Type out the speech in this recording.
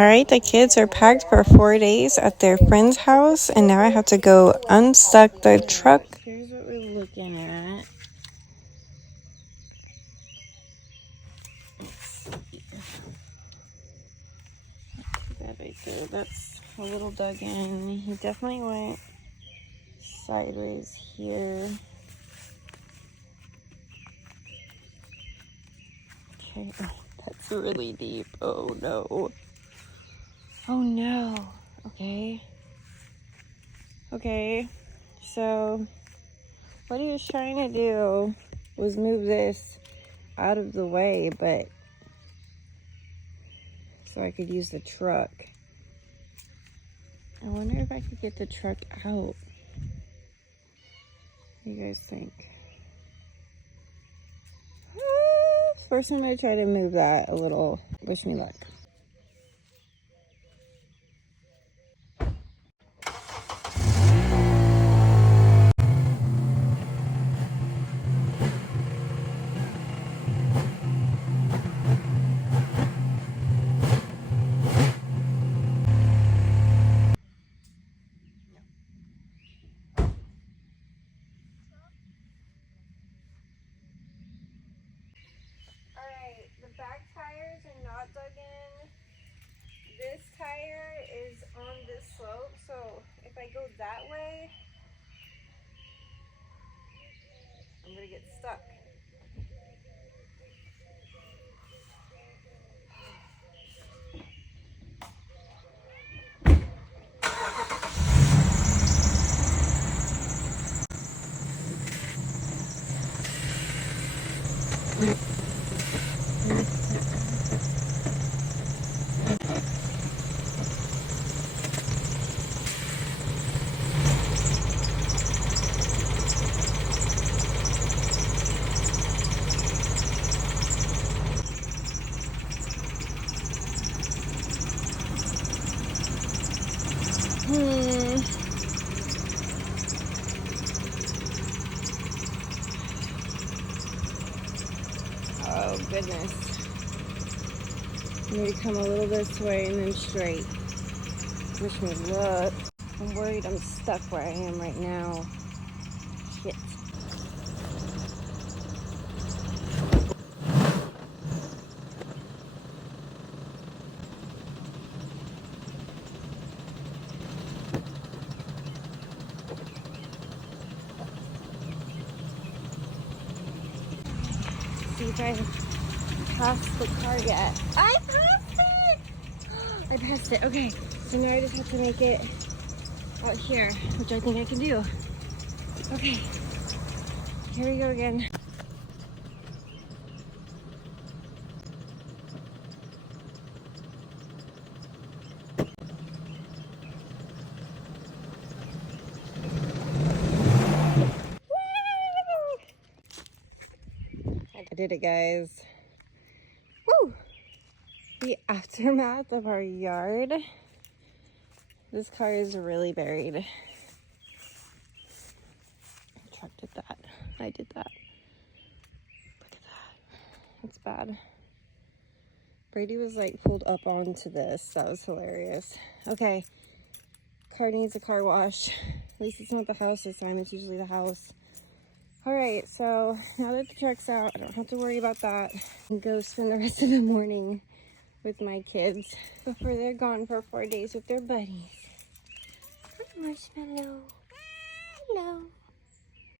All right, the kids are packed for 4 days at their friend's house, and now I have to go unstuck the truck. Here's what we're looking at. That right there, that's a little dug in. He definitely went sideways here. Okay, oh, that's really deep. Oh no. Oh no. Okay. Okay. So what he was trying to do was move this out of the way, but so I could use the truck. I wonder if I could get the truck out. What do you guys think? First, I'm gonna try to move that a little. Wish me luck. The back tires are not dug in. This tire is on this slope, so if I go that way, I'm gonna get stuck. Oh goodness. I need to come a little this way and then straight. Wish me luck. I'm worried I'm stuck where I am right now. Shit. See if I passed the car yet. I passed it! I passed it. Okay, so now I just have to make it out here, which I think I can do. Okay, here we go again. I did it, guys. Woo! The aftermath of our yard. This car is really buried. The truck did that. I did that. Look at that. It's bad. Brady was like pulled up onto this. That was hilarious. Okay. Car needs a car wash. At least it's not the house this time. It's usually the house. Alright, so now that the truck's out, I don't have to worry about that. And go spend the rest of the morning with my kids before they're gone for 4 days with their buddies. Marshmallow.